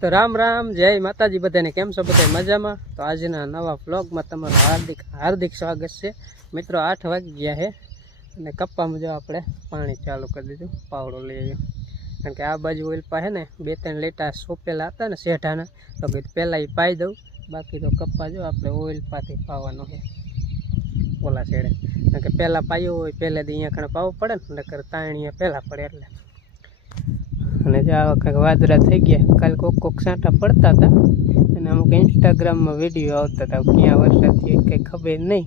તો રામ રામ, જય માતાજી બધાને. કેમ છો બધા? મજામાં? તો આજના નવા વ્લોગમાં તમારું હાર્દિક સ્વાગત છે. મિત્રો 8 વાગી ગયા છે અને કપ્પામાં જો આપણે પાણી ચાલુ કરી દીધું. પાવડો લઈ આવ્યો, કારણ કે આ બાજુ ઓઇલ પાસે ને 2-3 લીટા સોપેલા હતા ને શેઠાના, તો કીધું પહેલાં એ પાઈ દઉં. બાકી તો કપ્પા જો આપણે ઓઇલ પાથી પાવાનો છે ઓલા શેડે, કારણ કે પહેલાં પાયો હોય પહેલેથી અહીંયા ખાણે પાવું પડે ને, નકર તાણીએ પહેલાં પડે એટલે. અને જો આવા કંઈક વાદળા થઈ ગયા. કાલે કોક સાંટા પડતા હતા અને અમુક ઇન્સ્ટાગ્રામમાં વિડીયો આવતા હતા. ક્યાં વરસાદ થયો કંઈ ખબર નહીં,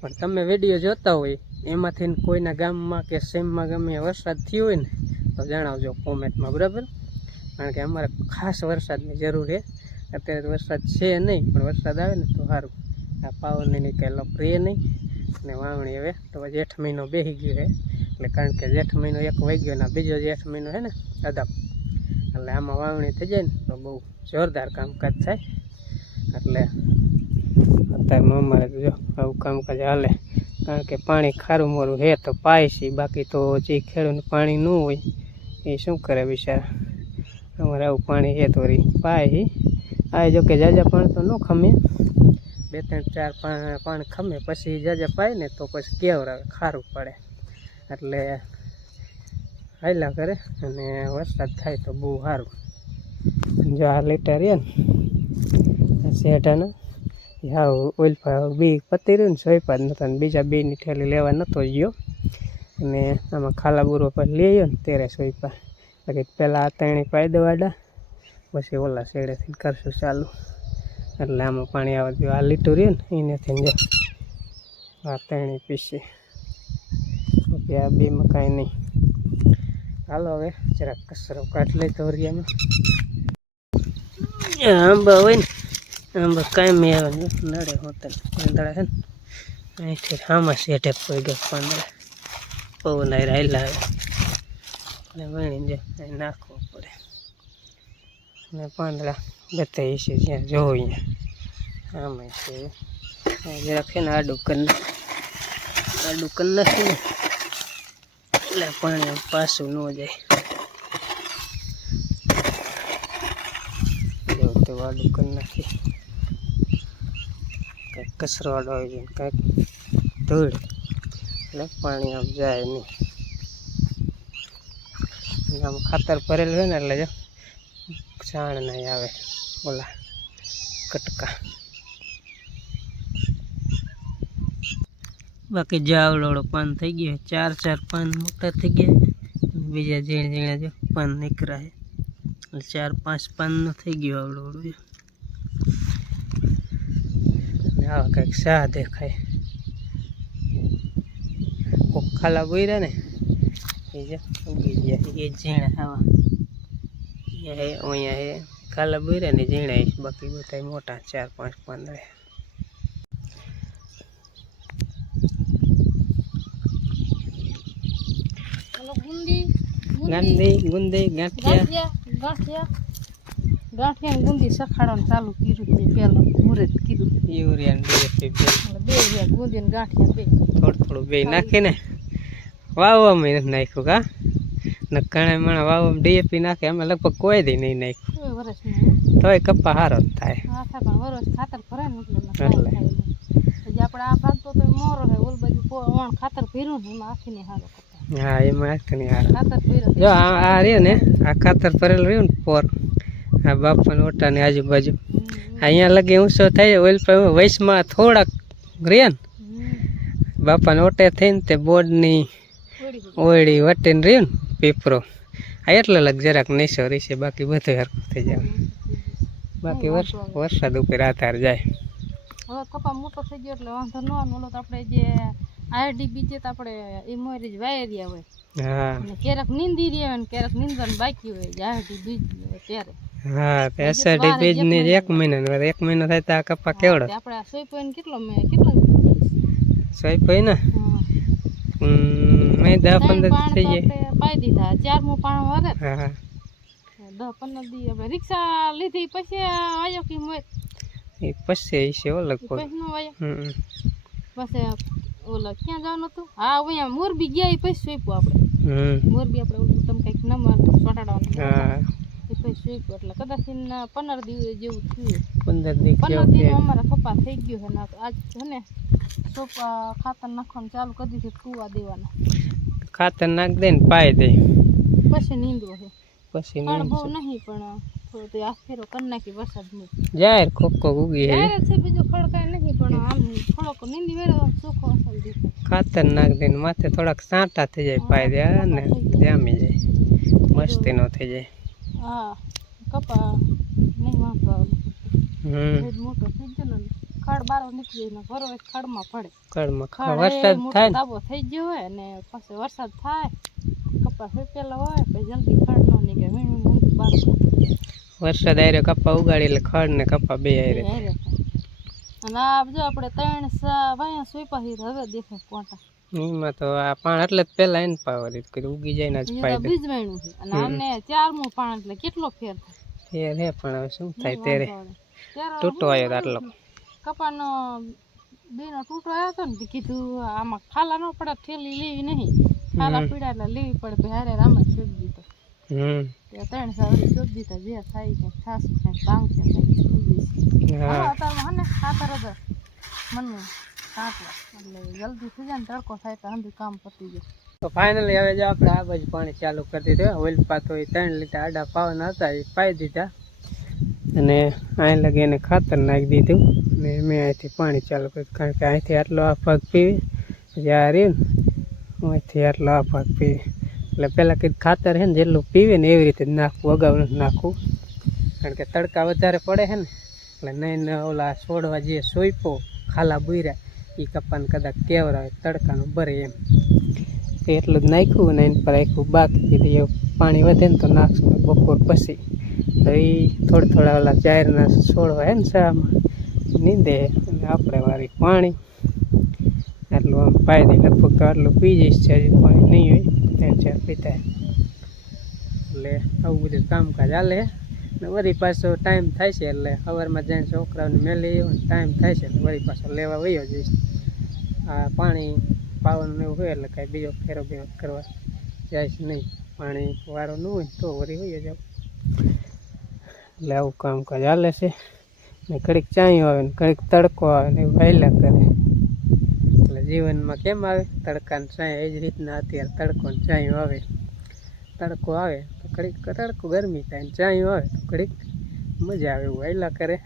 પણ તમે વિડીયો જોતા હોય એમાંથી કોઈના ગામમાં કે સીમમાં ગમે વરસાદ થયો હોય ને તો જણાવજો કોમેન્ટમાં, બરાબર? કારણ કે અમારે ખાસ વરસાદની જરૂર છે. અત્યારે વરસાદ છે નહીં, પણ વરસાદ આવે ને તો સારું. આ પાવરની કંઈ લપ રહે નહીં. અને વાવણી હવે તો જેઠ મહિનો બેસી ગયો છે એટલે, કારણ કે જેઠ મહિનો 1 વાગ્યો ને બીજો જેઠ મહિનો છે ને અદબ, એટલે આમાં વાવણી થઈ જાય ને તો બહુ જોરદાર કામકાજ થાય. એટલે અત્યારમાં અમારે તો જો આવું કામકાજ હાલે, કારણ કે પાણી ખારું મોરું છે તો પાય છે, બાકી તો જે ખેડૂતને પાણી ન હોય એ શું કરે બિચારા. અમારે આવું પાણી છે તો પાય છે. આ જો કે જાજા પાણી તો ન ખમે, 2-3-4 પાણી ખમે પછી જાજા પાય ને તો પછી કેવરાવે, ખારું પડે. એટલે હાલ્યા કરે અને વરસાદ થાય તો બહુ સારું. જો આ લીટર રહ્યા ને શેઢાના, હા ઓઇલ બી પતી રહ્યું ને સોયપા જ નહોતા, બીજા 2ની ઠેલી લેવા નહોતો ગયો. અને આમાં ખાલા બુરો પર લઈ આવ્યો ને ત્યારે સોયપા. બાકી પહેલાં આ 3 પાઈ દેવાડા, પછી ઓલા શેડેથી કરશું ચાલુ. એટલે આમાં પાણી આવવા દો. આ લીટું રહ્યું ને એનેથી જો આ 3 પીસે, ઓકે આ 2માં કાંઈ નહીં. હાલો હવે જરાક કચરો કાઢી લઈ તો એરિયામાં. આંબા હોય ને, આંબા કાંઈ આવે ને નડે હોતા પાંદડા છે ને અહીંથી આમાં શેઠે પડી ગયો પાંદડા, પવન હાલ્યા આવે એટલે વણી જાય અહીં નાખવો પડે. અને પાંદડા બતાવી છે જ્યાં જોવો અહીંયા આમાં છે. જરાક છે ને આડું કરી નાખી ને એટલે પાણી પાછું ન જાય. જો તો આડું કરી નાખી, કંઈક કચરો આડો આવી જાય, કંઈક ધૂળ, એટલે પાણી આમ જાય નહીં. આમ ખાતર ભરેલું હોય ને એટલે જો છાણ નહીં આવે, ઓલા કટકા. બાકી જાવડોળો પાન થઈ ગયો, 4 પાન મોટા થઈ ગયા, બીજા ઝીણા જો પાન નીકળ્યા છે, એટલે 4-5 પાનનો થઈ ગયો આવડોળું. આવા કંઈક શાહ દેખાય. કોક ખાલા બોર્યા ને એ જો ઉગી ગયા, એ ઝીણા આવા અહીંયા હે ખાલા બોર્યા ને ઝીણા, બાકી બધા મોટા 4-5 પાંદડા. ગુંદી ગાંઠિયા ગુંદી સખાડવાનું ચાલુ કર્યું છે. પેલું મુહૂર્ત કીધું યુરિયા બે ગુંદી ને ગાંઠિયા બે થોડું બે નાખીને વાવવામાં નથી નાખ્યું. કા ઘણા માણસ વાવવામાં ડીએપી નાખે, અમે લગભગ કોઈ દી નહીં નાખ્યું, તોય કપ્પા સારો જ થાય. ખાતર ભરે ને એટલે આપણે આ ભાગ તો મોરો છે, ઓલ બાજુ ખાતર ભર્યું ને એમાં આખીને સારો. હા એમાં આખીને સારો. જો આ રહ્યું ને, આ ખાતર ભરેલું રહ્યું ને પોર, આ બાપાના ઓટાની આજુબાજુ અહીંયા લગી ઊંચો થાય. ઓઇલ વૈશમાં થોડાક રહે ને બાપાના ઓટે થઈને તે બોર્ડની ઓળી વટીને રહ્યું ને પીપરો, આ એટલે લગ જરાક નીચો રહેશે, બાકી બધું હરખું થઈ જાય. બાકી વરસાદ ઉપર આધાર જાય. હવે કપા મોટો થઈ ગયો એટલે વાંધો ન આવે. ઓલો તો આપણે જે આરડી બીજે તો આપણે એ મોરી જ વાયરિયા હોય, હા, અને ક્યારેક નીંદી રહ્યા ને ક્યારેક નીંદવાનું બાકી હોય આરડી બીજ ત્યારે. હા, એસઆરડી બીજ ને 1 મહિના 1 મહિનો થાય તો આ કપા કેવડો આપણે સોયપોઈન કેટલો સોયપોઈ ને મેં 10-15 થઈ જાય પાઈ દીધા. 4મું પાણ વધે. હા 10-15 દી આપણે રિક્ષા લીધી પછી આવ્યો કે મોય એ પછી છે ઓ લગભગ પછી નો આવ્યો. પછી ઓલા ક્યાં જવાનું હતું? હા અહીંયા મોરબી ગયા પછી સોયપો આપણે. મોરબી આપણે ઓલું તમે કંઈક નંબર ચોટાડવાનું. હા પછી સૂક્યો એટલે કદાચ 15 દિવસ જેવું થયું. 15 દિવસ 15 દિવસ અમારા કપા થઈ ગયો છે ને આજ છે ને સોપા ખાતર નાખવાનું ચાલુ કરી દીધું, કુવા દેવાના. ખાતર નાખ દે ને પાઈ દે પછી નીંદવો છે. પછી ખડ બહુ નહીં પણ થોડું તો આ ફેરો કરી નાખી વરસાદમાં. જાહેર ખોખો ઉગી હે ત્યારે છે બીજું ખડ કાંઈ નહીં પણ આમ થોડોક નીંદી વેળો સુખો અસલ દેખાય. ખાતર નાખ દે ને માથે થોડાક સાંટા થઈ જાય પાઈ દે ને જામી જાય મસ્તી નો થઈ જાય. હા કપા નહીં વાંધો આવે. મોટો થઈ ગયો ને ખડ બારો નીકળી ને ભરો ખડમાં પડે. ખડમાં વરસાદ થાય ને તાબો થઈ ગયો હોય ને પછી વરસાદ થાય કપા ફેંકેલા હોય પછી જલ્દી ખડ ન નીકળે. વીણું બાર વરસાદ આર્યો કપા ઉગાડી એટલે ખડ ને કપા બે આરે. અને આ જો આપણે 3 વાયા સુઈપા હવે દેખાય પોટા. એમાં તો આ પાણ એટલે જ પેલા એને પાવર ઉગી જાય ને જ પાઈ દે. બીજ વાણું છે અને આને 4મું પાણ એટલે કેટલો ફેર થાય. ફેર હે પણ હવે શું થાય ત્યારે તૂટો આવ્યો આટલો કપાનો બેનો તૂટો આવ્યો હતો ને કીધું આમાં ખાલા ન પડે ઠેલી લેવી નહીં. ખાલા પીડા એટલે લેવી પડે પછી હારે રામે શોધી દીધો. 3 સાવરી શોધી દીધા જે થાય છે ખાસ કામ છે અત્યારમાં હને ખાતર જ મનનું કાંટવા એટલે જલ્દી થઈ જાય ને તડકો થાય તો હંધું કામ પતી જાય. તો ફાઇનલી હવે જો આપણે આ બાજુ પાણી ચાલુ કરી દીધું. ઓઇલ પાતો 3 લીટર આડા પાવાના હતા એ પાઈ દીધા અને અહીં લગી એને ખાતર નાખી દીધું અને મેં અહીંથી પાણી ચાલુ કર્યું કારણ કે અહીંથી આટલો આ ભાગ પીવી પછી આ રહ્યું ને અહીંથી આટલો આ ભાગ પીવી એટલે પહેલાં કંઈક ખાતર છે ને જેટલું પીવે ને એવી રીતે જ નાખવું, અગાઉ નથી નાખવું કારણ કે તડકા વધારે પડે છે ને એટલે નહીં ઓલા છોડવા જે સોઈપો ખાલા બુર્યા એ કપાને કદાચ કેવરાવે તડકાનું ભરે એમ એટલું જ નાખ્યું ને એની પર આખું બાકી કીધું એવું પાણી વધે ને તો નાખશું બપોર પછી. તો એ થોડા ઓલા ચારના છોડવા હે ને શામાં નીંદે અને આપણે વારી પાણી આટલું આમ પાઈ દે. લગભગ તો આટલું પી જઈશ છે હજી પાણી નહીં હોય 3-4 પીતા એટલે આવું બધું કામકાજ હાલે. ને વળી પાછો ટાઈમ થાય છે એટલે સવારમાં જઈને છોકરાઓને મેલી ટાઈમ થાય છે એટલે વળી પાછો લેવા વયો જઈશ. આ પાણી પાવાનું એવું હોય એટલે કાંઈ બીજો ફેરો બેરો કરવા જાય છે નહીં. પાણી વારો ન હોય તો વળી વયો જાવ એટલે આવું કામકાજ હાલે છે. ને ઘડીક ચાયું આવે ને ઘડીક તડકો આવે ને એવું હાલ્યા કરે એટલે જીવનમાં કેમ આવે તડકાને ચાય એ જ રીતના અત્યારે તડકો ને ચાયું આવે. તડકો આવે તો ઘડીક તડકો ગરમી થાય ને ચાયું આવે તો ઘડીક મજા આવે એવું હાલ્યા કરે.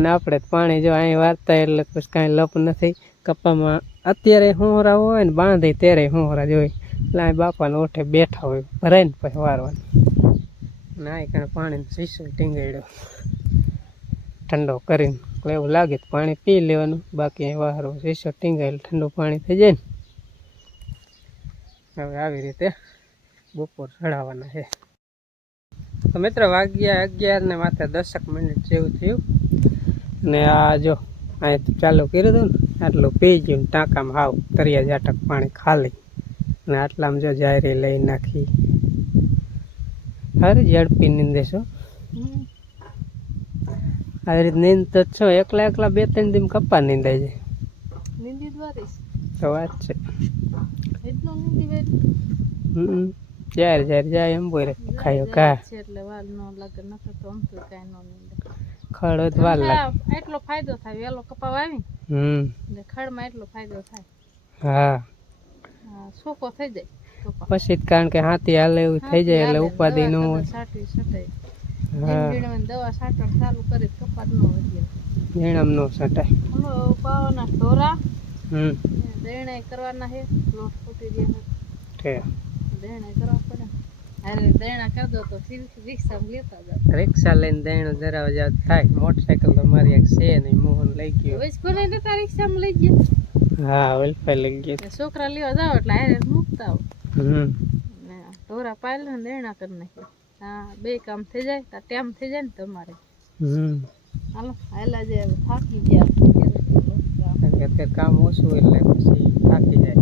ને આપણે પાણી જો અહીં વારતા એટલે પછી કાંઈ લપ નથી. કપામાં અત્યારે હોંહરા હોય ને બાંધી ત્યારે હોંહરા જ હોય એટલે અહીં બાપાને ઓઠે બેઠા હોય ભરાય ને પછી વારવાનું. ને અહીં કાંઈ પાણીનો શીશો ટીંગાડ્યો ઠંડો કરીને એટલે એવું લાગે તો પાણી પી લેવાનું. બાકી અહીં વારો શીશો ટીંગાડેલ ઠંડુ પાણી થઈ જાય ને. હવે આવી રીતે બપોર ચડાવવાના છે. તો મિત્રો વાગ્યા 11 ને માત્ર 10 મિનિટ જેવું થયું ને આ જો અહીં ચાલુ કર્યું હતું ને આટલું પી ગયું ને ટાંકામાં હાવ તરિયા જાટક પાણી ખાલી ને આટલામાં જો જાયરી લઈ નાખી. સારી ઝડપી નીંદેશો આવી રીતે નીંદ તો છો એકલા 2-3 દિન કપા નીંદાય જાય. નીંદી દ્વારી તો વાત છે એટલું નીંદી વે જ્યારે જાય એમ બોલે ખાયો કા એટલે વાલ નો લાગે નકર તો આમ તો કાઈ નો નીંદે. ખડ વાલ લાગે એટલો ફાયદો થાય વેલો કપા વાવી એટલે ખડમાં એટલો ફાયદો થાય. હા સૂકો થઈ જાય પછી કારણ કે હાથી હાલે એવું થઈ જાય એટલે ઉપાધિ ન હોય. સાટી સટાય જીણજીણ દવા સાટણ ચાલુ કરી કપાત નો વધે જીણમ નો સટાય. હલો પાવાના ઢોરા દેણાઈ કરવાના છે લોટ ફૂટી ગયા છે દેણાઈ કરવા પડે. અરે દેણા કરી દો તો રિક્ષામાં લેતા જાવ. રિક્ષા લઈને દેણું ધરાવ જાવ થાય. મોટરસાઇકલ તો મારી એક છે નહીં મોહન લઈ ગયો. વૈસ કોને દેતા રિક્ષામાં લઈ ગયા. હા વેલફેર લઈ ગયો. છોકરા લેવા જાવ એટલે હારે મૂકતા આવો ને ઢોરા પાયલ ને દેણા કરી નાખે. હા 2 કામ થઈ જાય તો ટાઈમ થઈ જાય ને તમારે. હાલો હાલા જે થાકી ગયા કામ ઓછું એટલે પછી થાકી જાય.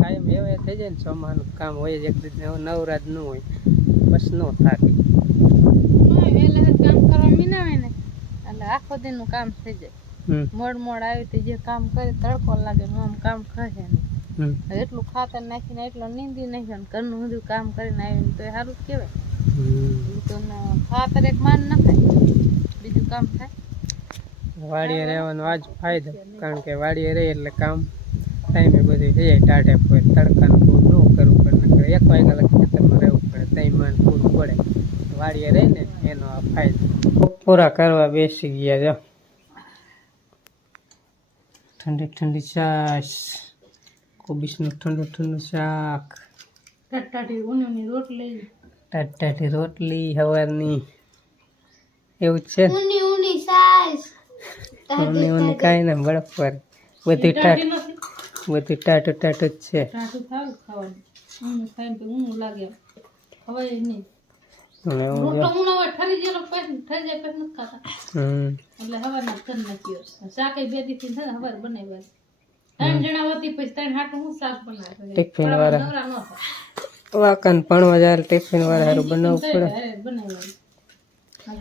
કાયમ એવા થઈ જાય ને સોમાનું કામ હોય જ એક નવરાજ ન હોય બસ ન થાકી વહેલા કામ કરવા મીનાવે ને એટલે આખો દિનનું કામ થઈ જાય. મોડ આવી તો જે કામ કરે તડકો લાગે આમ કામ ખસે નહીં. એટલું ખાતર નાખીને એટલો નીંદી નાખ્યો ને ઘરનું બધું કામ કરીને આવીને તો એ સારું જ કહેવાય. તો ખાતર એક માન ન ખાય બીજું કામ થાય. વાડીએ રહેવાનો આજ ફાયદો, કારણ કે વાડીએ રહે એટલે કામ ટાઈમે બધું થઈ જાય. ટાટે પર તડકાનું પૂરું ન કરવું પડે, 1 વાગ્યા લગી ખેતરમાં રહેવું પડે, તઈ માન પૂરું પડે. વાડીએ રહે ને એનો આ ફાયદો. પૂરા કરવા બેસી ગયા જો. ઠંડી ઠંડી છાશ, કોબીસનું ઠંડુ ઠંડુ શાક, ટટાટી ઊની રોટલી, ટાટાટી રોટલી સવારની. એવું જ છે. ઊની ઊની સાસ, ઊની કાંઈ ના બરફ પર બધું ટાટું ટાટું જ છે. ટાટું થાવ ખાવાનું. ઊનું ખાઈને તો ઊનું લાગે હવે નહીં. અને હું જો રોટલો ઊનો હોય ઠરી ગયેલો પછી ઠરી જાય પછી નથી ખાતા. એટલે હવારના જ કરી નાખ્યો. શાકે 2 દીથી છે ને હવાર બનાવ્યા. 3 જણા હોતી પછી 3 હાટું હું શાક બનાવે. ટિફિન વાળા નવરા ન થાય. વાકન ભણવા જાય ટિફિન વાળા હારું બનાવવું પડે. બનાવ્યું.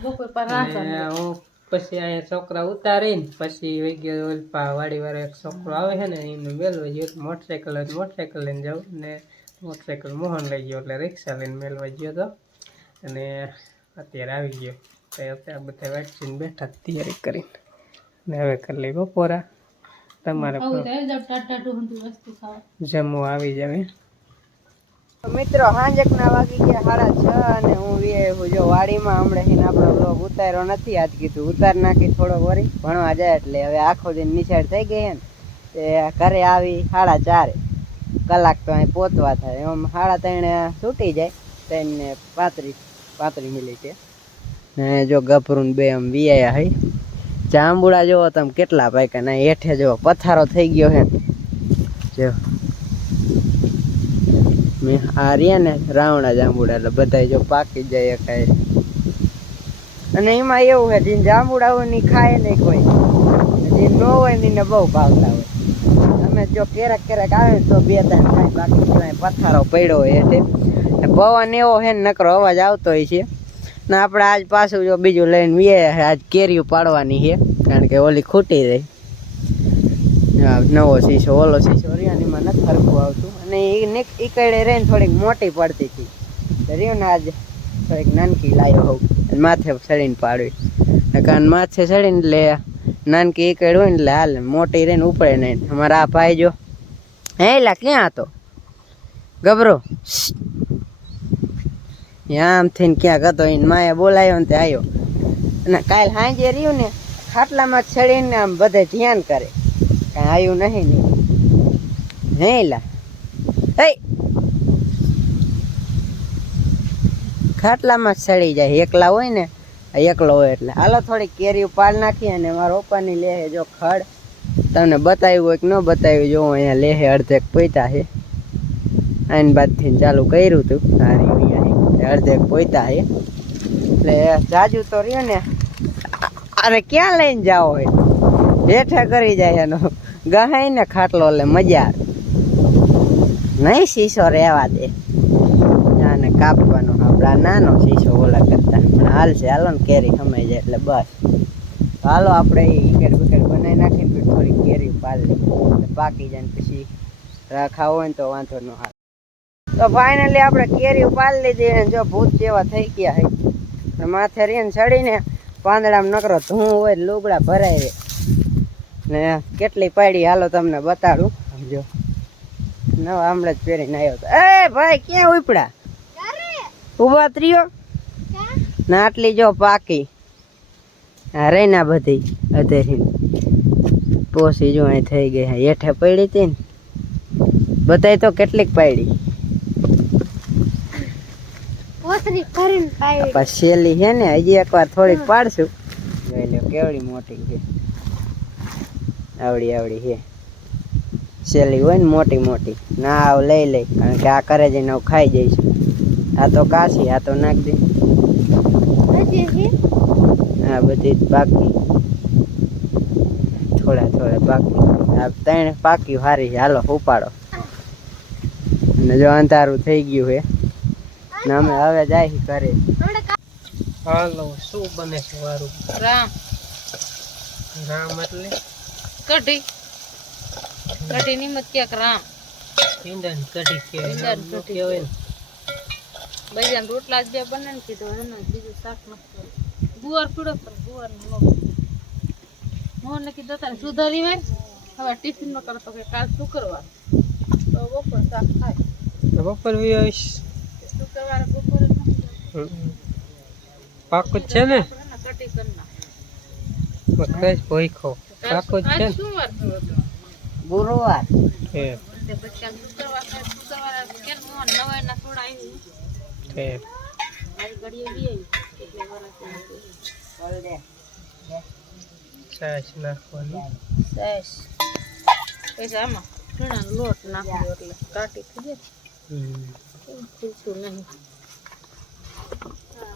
બપોર પર રાંધવાનું. અને હું પછી અહીંયા છોકરા ઉતારીને પછી વહી ગયો વાડી વાળો એક છોકરો આવે છે ને એમને મેળવા ગયો. મોટરસાઇકલ લઈને જાઉં ને મોટરસાઇકલ મોહન લઈ ગયો એટલે રિક્ષા લઈને મેળવા ગયો હતો. અને અત્યારે આવી ગયો તો અત્યારે બધા વાંચીને બેઠા તૈયારી કરીને. ને હવે કરી લઈ બપોરા. તમારે જમવું આવી જાવે. મિત્રો સાંજકના વાગી ગયા 6:30 અને હું જો વાડીમાં હમણાં આપણો બ્લોગ ઉતાર્યો નથી. આજ કીધું ઉતાર નાખી થોડો વરી ભણવા જાય એટલે હવે આખો દિન નિશાળ થઈ ગઈ ને તે ઘરે આવી 4:30 કલાક તો અહીં પહોંચવા થાય. એમ 3:30 છૂટી જાય. 3:35 મિનિટે ને જો ગભરું 2 આમ વિયા હઈ. જાંબુડા જોવો તમે કેટલા પાક્યા ના હેઠે જો પથારો થઈ ગયો હે. જો મેં આ રહ્યા ને રાવણા જાંબુડા એટલે બધા જો પાકી જાય કાંઈ. અને એમાં એવું છે જેને જાંબુડા હોય ને ખાય નહીં કોઈ, જે ન હોય ને એને બહુ ભાવતા હોય. અમે જો ક્યારેક આવે ને તો 2-3 ખાય, બાકી પથારો પડ્યો હોય એટલે પવન એવો છે ને નકરો અવાજ આવતો હોય છે. ને આપણે આજ પાછું જો બીજું લઈને વીએ આજ કેરીયું પાડવાની છે, કારણ કે ઓલી ખૂટી રહી. નવો શીશો ઓલો શીશો રહ્યો ને એમાં નથી હરખું આવતું. અને એ કડે રહીને થોડીક મોટી પડતી હતી રહ્યું ને આજ થોડીક નાનકી લાવ્યો હોઉં માથે ચડીને પાડવી. કારણ માથે ચડીને એટલે નાનકી એકડ હોય ને એટલે હાલ, મોટી રહીને ઉપડે નહીં. અમારા આ ભાઈ જો હેલા ક્યાં હતો ગભરો આમ થઈને ક્યાંક હતો. એને માએ બોલાયો ને તે આવ્યો. અને કાલ સાંજે રહ્યું ને ખાટલામાં ચડીને આમ બધે ધ્યાન કરે, કાંઈ આવ્યું નહીં ને હેલા ખાટલામાં જ ચડી જાય. એકલા હોય ને એકલો હોય એટલે હાલો થોડીક કેરીઓ પાડ નાખી. અને મારા પપ્પાની લેહે જો ખડ તમને બતાવ્યું હોય કે ન બતાવ્યું, જો અહીંયા લેહે અડધેક પોતા છે. આઈન બાદથી ચાલુ કર્યું હતું અડધેક પોતા છે એટલે જાજુ તો રહ્યો ને. અરે ક્યાં લઈને જાઓ હોય હેઠે કરી જાય એનો ગહાય ને ખાટલો એટલે મજા નહીં. શીશો રહેવા દે આને કાપવાનો આપણા નાનો શીશો ઓલા કરતા પણ હાલશે. હાલો ને કેરી સમાઈ જાય એટલે બસ. હાલો આપણે ઈકેડ વિકેડ બનાવી નાખીને પછી થોડી કેરી પાડી પાકી જાય ને પછી ખાવો હોય ને તો વાંધો ન આવે. તો ફાઇનલી આપણે કેરી પાડી લીધી અને જો ભૂત જેવા થઈ ગયા છે. માથે રીને ચડીને પાંદડામાં નકરો ધૂં હોય લુગડા ભરાય ને કેટલી પાડી હાલો તમને બતાડું. જો નવા હમણાં જ પહેરીને આવ્યો હતો. એ ભાઈ ક્યાં ઉપડા ઉભા ત્રીયો ના આટલી જો પાકી હા રહીના બધી અધેરી પોસી જો અહીં થઈ ગઈ. હેઠે પડી હતી ને બધાય તો કેટલીક પાડી શેલી છે ને હજી એકવાર થોડીક પાડશું. જોઈ લો કેવડી મોટી છે. આવડી છે શેલી હોય ને મોટી મોટી ના આવ લઈ લઈ, કારણ કે આ કરે જઈને આવ ખાઈ જઈશું. આ તો કાશી આ તો નાખ દે. હા બધી બાકી થોડા બાકી. આ 3 પાકી હારી છે. હાલો ઉપાડો. અને જો અંધારું થઈ ગયું છે ને અમે હવે જાય ઘરે. હાલો શું બને છે વારું? રામ એટલે કઢી ની મત ક્યાંક રામ ઈંડા કઢી કહેવાય ને. ભજીયા રોટલા જે બનાવી કીધું એને બીજું શાક નથી ગુવાર પીડો પણ ગુવાર મોહન ને કીધું તારે સુધારી હોય હવે ટિફિન માં કરતો કે કાલ શુક્રવાર તો બપોર શાક ખાય બપોર વી આવીશ શુક્રવારે બપોરે પાકું જ છે ને કટી કરી નાખ કઈ ભોઈ ખો પાકું જ છે ને શું વાર થયો હતો ગુરુવાર છે તે પછી શુક્રવારે કેમ મોહન નવાઈ ના થોડા આવી છે મારી ઘડીએ બી આવી એટલે વરસ સાસ નાખવાની સાસ પછી આમાં ચણાનો લોટ નાખ્યો એટલે કાટી થઈ જાય ખુલશું નહીં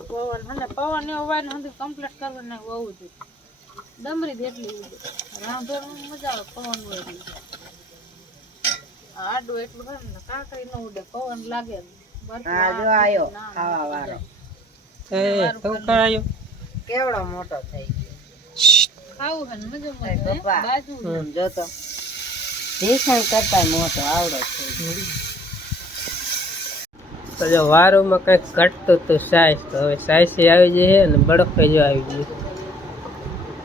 પવન અને પવન એવો વાય ને કમ્પ્લીટ કરવું ને બહુ જ ડમરી દે એટલી રાંધવાનું મજા આવે પવન હોય એટલે આડું એટલું હોય ને કાંકરી ન ઉડે પવન લાગે આ જો આયો ખાવા વાળો એ તો કરાયો કેવડો મોટો થઈ ગયો ખાવું હે ને મજા એ મજા પપ્પા. બાજુ જો તો ભીષણ કરતા મોટો આવડો થઈ ગયો તો જો વારોમાં કંઈક ઘટતું હતું સાઈઝ તો હવે સાઈઝ આવી જઈએ અને બરફ જો આવી ગઈ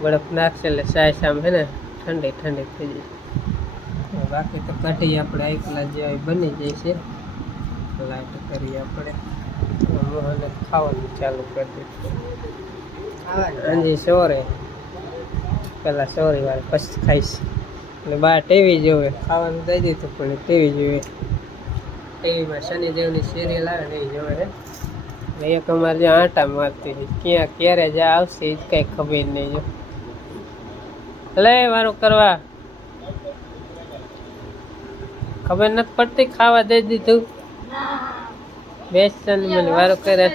બરફ નાખશે એટલે સાઈઝ આમ હે ને ઠંડી ઠંડી થઈ જાય બાકી તો કઢી આપણે એકલા જે આવી બની જાય છે લાઈટ કરીએ આપણે મોહને ખાવાનું ચાલુ કરી દીધું હાજી સોરે પેલા સોરી વાર પછી ખાઈશ એટલે બહાર ટીવી જોવે ખાવાનું દઈ દીધું પણ ટીવી જોવે ટીવીમાં શનિદેવની સિરિયલ આવે ને એ જોવે હે ને એક અમારે જ્યાં આંટા મારતી હતી ક્યાં ક્યારે જ્યાં આવશે એ જ કંઈ ખબર નહીં જો લે વારું કરવા ખબર નથી પડતી ખાવા દઈ દીધું બેસન મને વારું કરે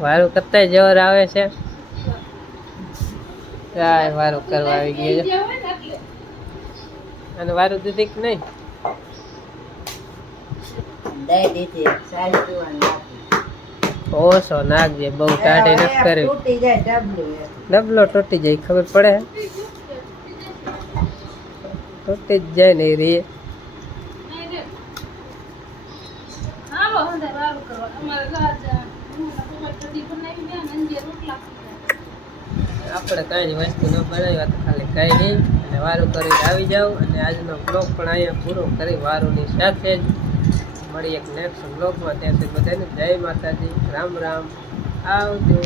વારું કરતા જોર આવે છે કાંઈ વારું કરવા આવી ગયા છે અને વારું દીધી કે નહીં દઈ દીધી સારી પીવાનું નાખી ઓછો નાખજે બહુ ટાઢી નથી કરી તૂટી જાય ડબલું ડબલો તૂટી જાય ખબર પડે તૂટી જ જાય ને એ રે હાલો હંધે વારું કરવા અમારે ગાજા કઢી બનાવી દે ને અંજે રોટલા આપણે કાંઈ જ વસ્તુ ન બનાવ્યા તો ખાલી કાંઈ નહીં અને વારું કરી આવી જાવ અને આજનો બ્લોગ પણ અહીંયા પૂરો કરી વારુંની સાથે જ મળી એક નેક્સ્ટ બ્લોગમાં ત્યાં સુધી બધાને જય માતાજી રામ રામ આવજો.